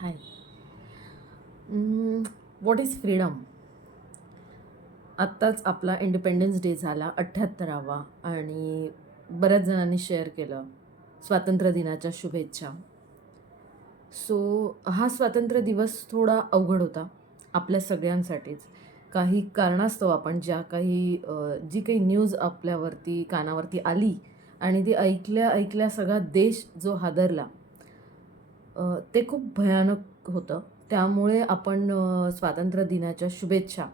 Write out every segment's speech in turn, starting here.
High. What is freedom आत्ताच आपला independence day झाला अठ्ठ्याहत्तरावा आणि बऱ्याच जणांनी शेअर केलं स्वातंत्र्य दिनाच्या शुभेच्छा. सो हा स्वातंत्र्य दिवस थोडा अवघड होता आपल्या सगळ्यांसाठीच. काही कारणास्तव आपण ज्या काही जी काही न्यूज आपल्यावरती कानावरती आली आणि ती ऐकल्या ऐकल्या सगळा देश जो हादरला ते खूप भयानक होतं. त्यामुळे आपण स्वातंत्र्य दिनाच्या शुभेच्छा.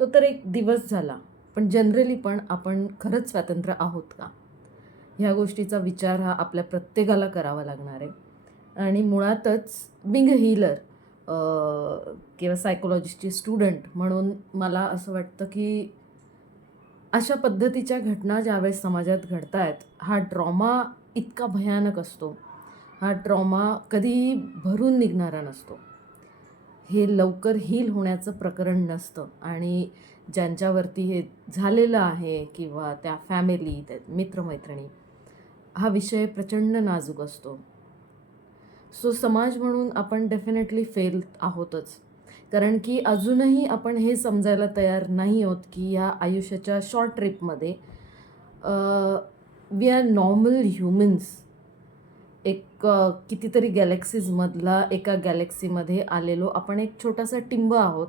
तो तर एक दिवस झाला पण जनरली पण आपण खरंच स्वातंत्र्य आहोत का? ह्या गोष्टीचा विचार हा आपल्या प्रत्येकाला करावा लागणार आहे. आणि मुळातच बिंग हिलर किंवा सायकोलॉजिस्टची स्टुडंट म्हणून मला असं वाटतं की अशा पद्धतीच्या घटना ज्यावेळेस समाजात घडत आहेत हा ड्रॉमा इतका भयानक असतो. हा ट्रॉमा कधीही भरून निघणारा नसतो. हे लवकर हील होण्याचं प्रकरण नसतं आणि ज्यांच्यावरती हे झालेलं आहे किंवा त्या फॅमिली त्या मित्रमैत्रिणी हा विषय प्रचंड नाजूक असतो. सो समाज म्हणून आपण डेफिनेटली फेल आहोतच. कारण की अजूनही आपण हे समजायला तयार नाही आहोत की या आयुष्याच्या शॉर्ट ट्रिपमध्ये वी आर नॉर्मल ह्युमन्स एक कितीतरी गॅलेक्सीजमधला एका गॅलेक्सीमध्ये आलेलो आपण एक छोटासा टिंब आहोत.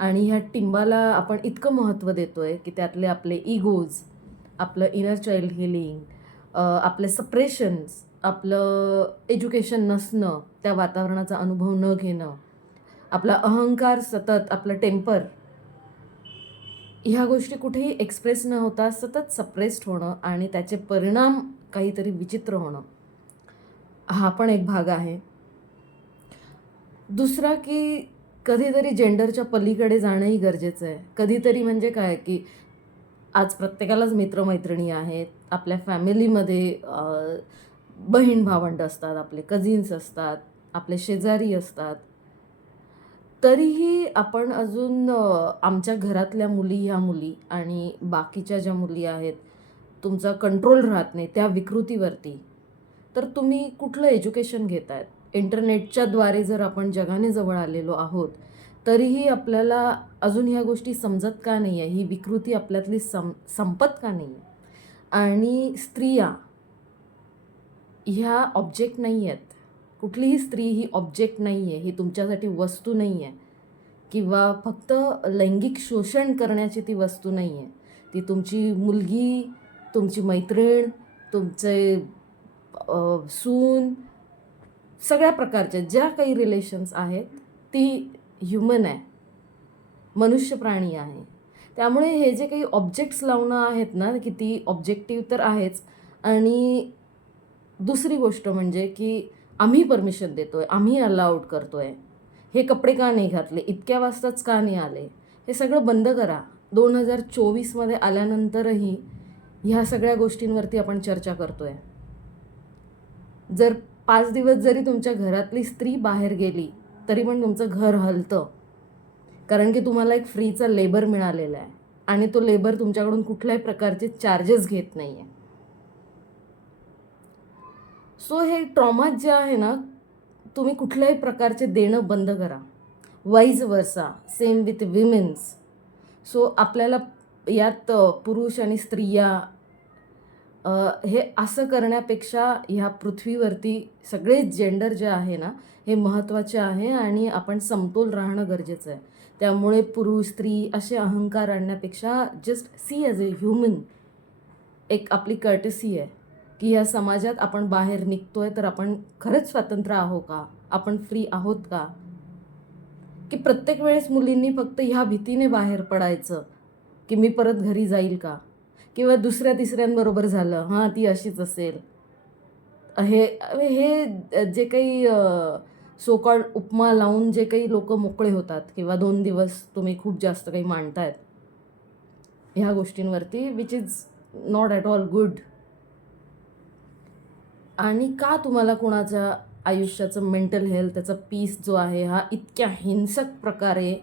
आणि ह्या टिंबाला आपण इतकं महत्त्व देतो आहे की त्यातले आपले इगोज आपलं इनर चाइल्ड हिलिंग आपले सप्रेशन्स आपलं एज्युकेशन नसणं त्या वातावरणाचा अनुभव न घेणं आपला अहंकार सतत आपलं टेम्पर ह्या गोष्टी कुठेही एक्सप्रेस न होता सतत सप्रेस्ड होणं आणि त्याचे परिणाम काहीतरी विचित्र होणं. हा पण एक भाग आहे. दुसरा की कधीतरी जेंडरच्या पलीकडे जाणंही गरजेचं आहे. कधीतरी म्हणजे काय की आज प्रत्येकालाच मित्रमैत्रिणी आहेत. आपल्या फॅमिलीमध्ये बहीण भावंड असतात आपले कझिन्स असतात आपले शेजारी असतात. तरीही आपण अजून आमच्या घरातल्या मुली ह्या मुली आणि बाकीच्या ज्या मुली आहेत तुमचा कंट्रोल राहत नाही त्या विकृतीवरती. तर तुम्ही कुठलं एज्युकेशन घेत आहेत इंटरनेटच्या इंटरनेटच्याद्वारे जर आपण जगाने जवळ आलेलो आहोत तरीही आपल्याला अजून ह्या गोष्टी समजत का नाही आहे ही विकृती आपल्यातली सम संपत का नाही आहे आणि स्त्रिया ह्या ऑब्जेक्ट नाही आहेत कुठलीही स्त्री ही ऑब्जेक्ट नाही आहे ही तुमच्यासाठी वस्तू नाही आहे किंवा फक्त लैंगिक शोषण करण्याची ती वस्तू नाही आहे ती तुमची मुलगी तुमची मैत्रीण तुमचे सून सगळ्या प्रकारच्या ज्या काही रिलेशन्स आहेत ती ह्युमन आहे. मनुष्य प्राणी आहे. त्यामुळे हे जे काही ऑब्जेक्ट्स लावणं आहेत ना की ती ऑब्जेक्टिव्ह तर आहेच. आणि दुसरी गोष्ट म्हणजे की आम्ही परमिशन देतो आहे आम्ही अलाउड करतो आहे हे कपडे का नाही घातले? इतक्या वाजताच का नाही आले? हे सगळं बंद करा. दोन हजार चोवीसमध्ये आल्यानंतरही ह्या सगळ्या गोष्टींवरती आपण चर्चा करतो आहे जर पाच दिवस जरी तुमच्या घरातली स्त्री बाहेर गेली तरी पण तुमचं घर हलतं. कारण की तुम्हाला एक फ्रीचा लेबर मिळालेला आहे. आणि तो लेबर तुमच्याकडून कुठल्याही प्रकारचे चार्जेस घेत नाही आहे सो हे ट्रॉमात जे आहे ना तुम्ही कुठल्याही प्रकारचे देणं बंद करा. वाईज वर्सा सेम विथ विमेन्स सो आपल्याला यात पुरुष आणि स्त्रिया हे असं करण्यापेक्षा ह्या पृथ्वीवरती सगळेच जेंडर जे आहे ना हे महत्त्वाचे आहे आणि आपण समतोल राहणं गरजेचं आहे. त्यामुळे पुरुष स्त्री असे अहंकार आणण्यापेक्षा just see as a human एक आपली कर्टसी आहे की ह्या समाजात आपण बाहेर निघतोय तर आपण खरंच स्वतंत्र आहो का? आपण फ्री आहोत का? की प्रत्येक वेळेस मुलींनी फक्त ह्या भीतीने बाहेर पडायचं की मी परत घरी जाईल का? किंवा दुसऱ्या तिसऱ्यांबरोबर झालं हां ती अशीच असेल. हे हे जे काही सोकॉल उपमा लावून जे काही लोक मोकळे होतात किंवा दोन दिवस तुम्ही खूप जास्त काही मांडतायत ह्या गोष्टींवरती which is not at all good आणि का तुम्हाला कोणाच्या आयुष्याचं मेंटल हेल्थ त्याचा पीस जो आहे हा इतक्या हिंसक प्रकारे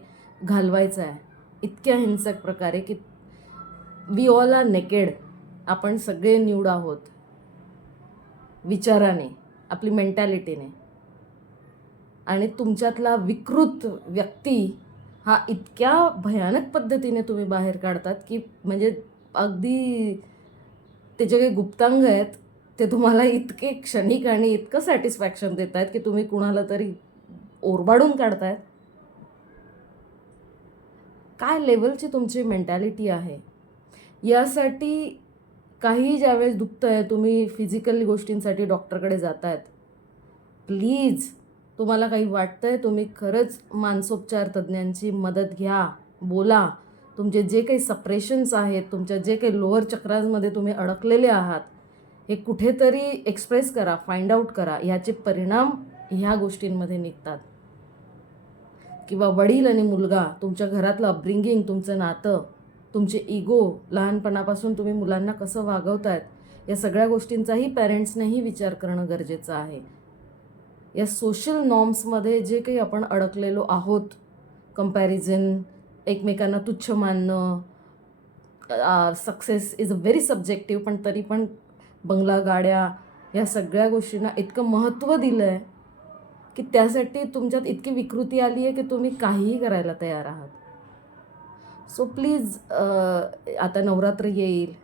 घालवायचा आहे इतक्या हिंसक प्रकारे की वी ऑल आर नेकेड आपण सगळे न्यूड आहोत. विचाराने आपली मेंटॅलिटीने आणि तुमच्यातला विकृत व्यक्ती हा इतक्या भयानक पद्धतीने तुम्ही बाहेर काढतात की म्हणजे अगदी ते जे काही गुप्तांग आहेत ते तुम्हाला इतके क्षणिक आणि इतकं सॅटिस्फॅक्शन देत आहेत की तुम्ही कुणाला तरी ओरबाडून काढतायत. काय लेवलची तुमची मेंटॅलिटी आहे? यासाठी काही ज्यावेळेस दुखतं आहे तुम्ही फिजिकल गोष्टींसाठी डॉक्टरकडे जात आहेत प्लीज तुम्हाला काही वाटतं आहे तुम्ही खरंच मानसोपचार तज्ज्ञांची मदत घ्या बोला. तुमचे जे काही सप्रेशन्स आहेत तुमच्या जे काही लोअर चक्रांमध्ये तुम्ही अडकलेले आहात हे कुठेतरी एक्सप्रेस करा फाइंड आउट करा. ह्याचे परिणाम ह्या गोष्टींमध्ये निघतात. किंवा वडील आणि मुलगा तुमच्या घरातलं अपब्रिंगिंग तुमचं नातं तुमचे इगो लहानपणापासून तुम्ही मुलांना कसं वागवतायत या सगळ्या गोष्टींचाही पॅरेंट्सनेही विचार करणं गरजेचं आहे. या सोशल नॉर्म्समध्ये जे काही आपण अडकलेलो आहोत कंपॅरिझन एकमेकांना तुच्छ मानणं success is a very subjective पण तरी पण बंगला गाड्या या सगळ्या गोष्टींना इतकं महत्त्व दिलं आहे की त्यासाठी तुमच्यात इतकी विकृती आली आहे की तुम्ही काहीही करायला तयार आहात. सो प्लीज आता नवरात्र येईल.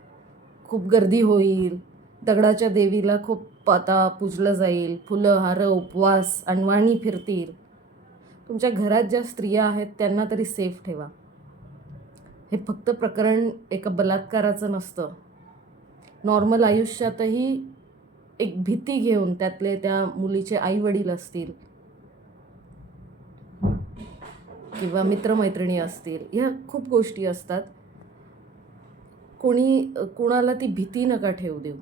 खूप गर्दी होईल. दगडाच्या देवीला खूप आता पूजलं जाईल. फुलं हारं उपवास अणवाणी फिरतील. तुमच्या घरात ज्या स्त्रिया आहेत त्यांना तरी सेफ ठेवा. हे फक्त प्रकरण एका बलात्काराचं नसतं. नॉर्मल आयुष्यातही एक भीती घेऊन त्यातले त्या मुलीचे आईवडील असतील किंवा मित्रमैत्रिणी असतील ह्या खूप गोष्टी असतात. कोणी कोणाला ती भीती नका ठेवू देऊ.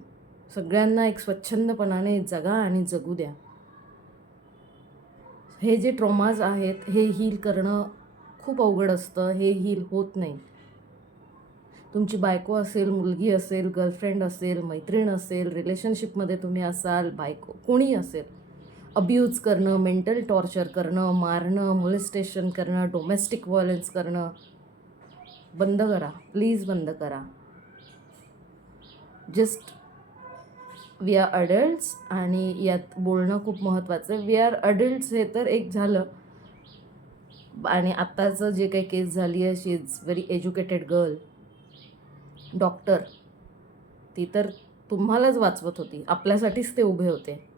सगळ्यांना एक स्वच्छंदपणाने जगा आणि जगू द्या. हे जे ट्रॉमाज आहेत हे हील करणं खूप अवघड असतं. हे हील होत नाही. तुमची बायको असेल मुलगी असेल गर्लफ्रेंड असेल मैत्रीण असेल रिलेशनशिपमध्ये तुम्ही असाल बायको कोणी असेल अब्यूज करणं मेंटल टॉर्चर करणं मारणं मोलेस्टेशन करणं डोमेस्टिक व्हायलन्स करणं. बंद करा. प्लीज बंद करा. जस्ट वी आर अडल्ट्स आणि यात बोलणं खूप महत्त्वाचं. आहे वी आर अडल्ट्स हे तर एक झालं. आणि आत्ताचं जे काही केस झाली आहे she is very educated girl doctor ती तर तुम्हालाच वाचवत होती. आपल्यासाठीच ते उभे होते.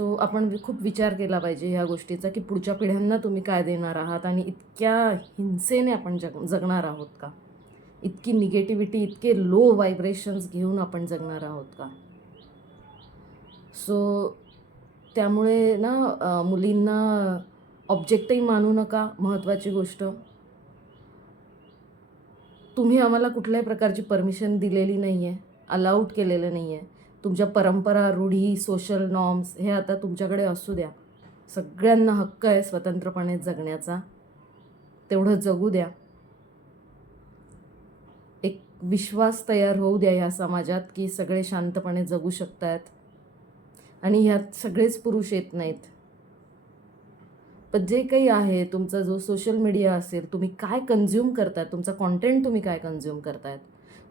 सो आपण खूप विचार केला पाहिजे ह्या गोष्टीचा की पुढच्या पिढ्यांना तुम्ही काय देणार आहात आणि इतक्या हिंसेने आपण जग जगणार आहोत का? इतकी निगेटिव्हिटी इतके लो व्हायब्रेशन्स घेऊन आपण जगणार आहोत का? सो त्यामुळे ना मुलींना ऑब्जेक्टही मानू नका महत्त्वाची गोष्ट. तुम्ही आम्हाला कुठल्याही प्रकारची परमिशन दिलेली नाही आहे अलाउड केलेलं नाही आहे तुमच्या परंपरा रूढी सोशल नॉर्म्स हे आता तुमच्याकडे असू द्या. सगळ्यांना हक्क आहे स्वतंत्रपणे जगण्याचा. तेवढं जगू द्या. एक विश्वास तयार होऊ द्या ह्या समाजात की सगळे शांतपणे जगू शकतात. आणि ह्यात सगळेच पुरुष येत नाहीत. पण जे काही आहे तुमचा जो सोशल मीडिया असेल तुम्ही काय कन्झ्युम करतात? तुमचा कॉन्टेंट तुम्ही काय कन्झ्युम करतायत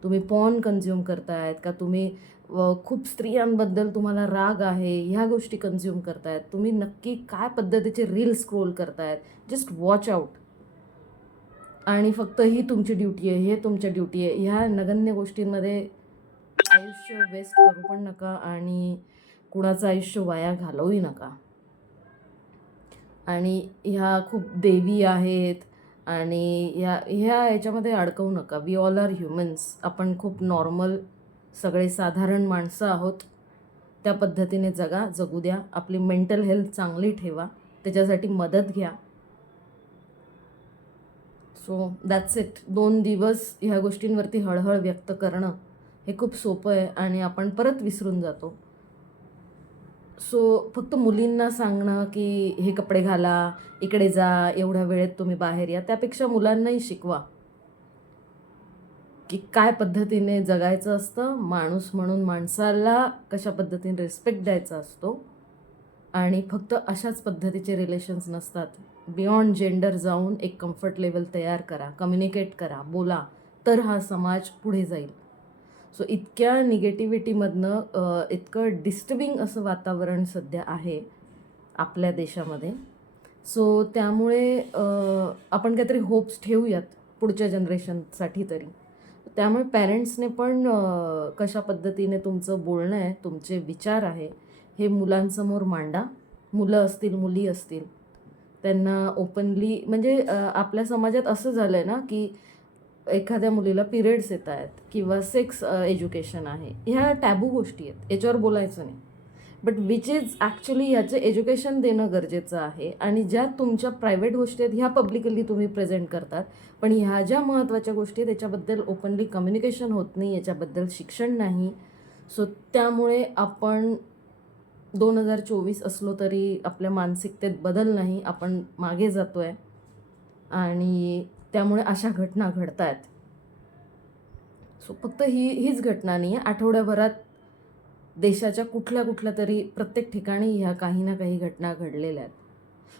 तुम्ही पॉन कन्झ्युम करतायत का तुम्ही खूप स्त्रियांबद्दल तुम्हाला राग आहे ह्या गोष्टी कन्झ्युम करतायत. तुम्ही नक्की काय पद्धतीचे रील स्क्रोल करतायत? जस्ट वॉच आउट आणि फक्त ही तुमची ड्युटी आहे हे तुमच्या ड्युटी आहे. ह्या नगण्य गोष्टींमध्ये आयुष्य वेस्ट करू पण नका आणि कुणाचं आयुष्य वाया घालवूही नका. आणि ह्या खूप देवी आहेत आणि ह्या ह्या ह्याच्यामध्ये अडकवू नका. वी ऑल आर ह्युमन्स आपण खूप नॉर्मल सगळे साधारण माणसं आहोत. त्या पद्धतीने जगा जगू द्या. आपली मेंटल हेल्थ चांगली ठेवा. त्याच्यासाठी मदत घ्या. सो दॅट्स इट दोन दिवस ह्या गोष्टींवरती हळहळ व्यक्त करणं हे खूप सोपं आहे आणि आपण परत विसरून जातो. सो फक्त मुलींना सांगणं की हे कपडे घाला इकडे जा एवढ्या वेळेत तुम्ही बाहेर या त्यापेक्षा मुलांनाही शिकवा. की काय पद्धतीने जगायचं असतं माणूस म्हणून माणसाला कशा पद्धतीने रिस्पेक्ट द्यायचा असतो आणि फक्त अशाच पद्धतीचे रिलेशन्स नसतात. बियॉन्ड जेंडर जाऊन एक कम्फर्ट लेवल तयार करा कम्युनिकेट करा बोला तर हा समाज पुढे जाईल. सो इतक्या निगेटिव्हिटीमधनं इतकं डिस्टर्बिंग असं वातावरण सध्या आहे आपल्या देशामध्ये. सो त्यामुळे आपण काहीतरी होप्स ठेवूयात पुढच्या जनरेशनसाठी तरी. त्यामुळे पॅरेंट्सने पण कशा पद्धतीने तुमचं बोलणं आहे तुमचे विचार आहे हे मुलांसमोर मांडा. मुलं असतील मुली असतील त्यांना ओपनली म्हणजे आपल्या समाजात असं झालं आहे ना की एखाद्या मुलीला पिरियड्स येत आहेत किंवा सेक्स एज्युकेशन आहे ह्या टॅबू गोष्टी आहेत याच्यावर बोलायचं नाही. बट विच इज ॲक्च्युली ह्याचं एज्युकेशन देणं गरजेचं आहे आणि ज्या तुमच्या प्रायव्हेट गोष्टी आहेत ह्या पब्लिकली तुम्ही प्रेझेंट करतात. पण ह्या ज्या महत्त्वाच्या गोष्टी आहेत त्याच्याबद्दल ओपनली कम्युनिकेशन होत नाही याच्याबद्दल शिक्षण नाही. सो त्यामुळे आपण दोन हजार चोवीस असलो तरी आपल्या मानसिकतेत बदल नाही आपण मागे जातो आहे आणि त्यामुळे अशा घटना घडत आहेत सो फक्त ही हीच घटना नाही आहे आठवड्याभरात देशाच्या कुठल्या कुठल्या तरी प्रत्येक ठिकाणी ह्या काही ना काही घटना घडलेल्या आहेत.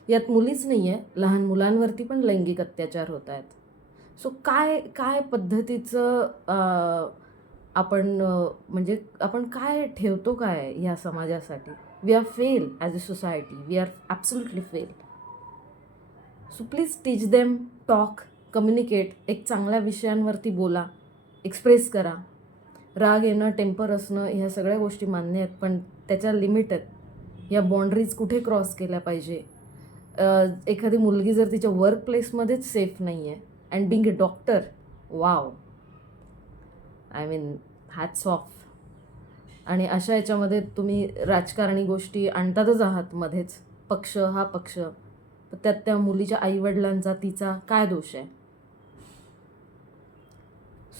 यात मुलीच नाही आहे लहान मुलांवरती पण लैंगिक अत्याचार होत आहेत सो काय काय पद्धतीचं आपण म्हणजे आपण काय ठेवतो काय ह्या समाजासाठी? We are fail as a society we are absolutely fail so please teach them talk communicate एक चांगल्या विषयांवरती बोला एक्सप्रेस करा. राग येणं टेम्पर असणं ह्या सगळ्या गोष्टी मान्य आहेत पण त्याच्या लिमिट आहेत. या बाँड्रीज कुठे क्रॉस केल्या पाहिजे? एखादी मुलगी जर तिच्या वर्क प्लेसमध्येच सेफ नाही आहे and being a doctor wow I mean hats off आणि अशा याच्यामध्ये तुम्ही राजकारणी गोष्टी आणतातच आहात मध्येच. पक्ष हा पक्ष. तर त्यात त्या मुलीच्या आईवडिलांचा तिचा काय दोष आहे?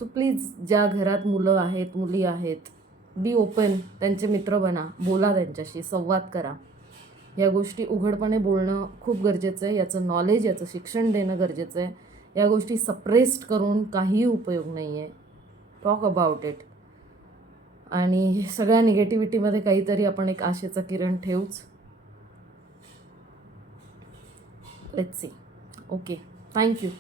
सो प्लीज ज्या घरात मुलं आहेत मुली आहेत बी ओपन त्यांचे मित्र बना बोला त्यांच्याशी संवाद करा. या गोष्टी उघडपणे बोलणं खूप गरजेचं आहे याचं नॉलेज याचं शिक्षण देणं गरजेचं आहे. या गोष्टी सप्रेस्ड करून काहीही उपयोग नाही आहे टॉक अबाउट इट आणि सगळ्या निगेटिव्हिटीमध्ये काहीतरी आपण एक आशेचं किरण ठेवूच. Let's see okay thank you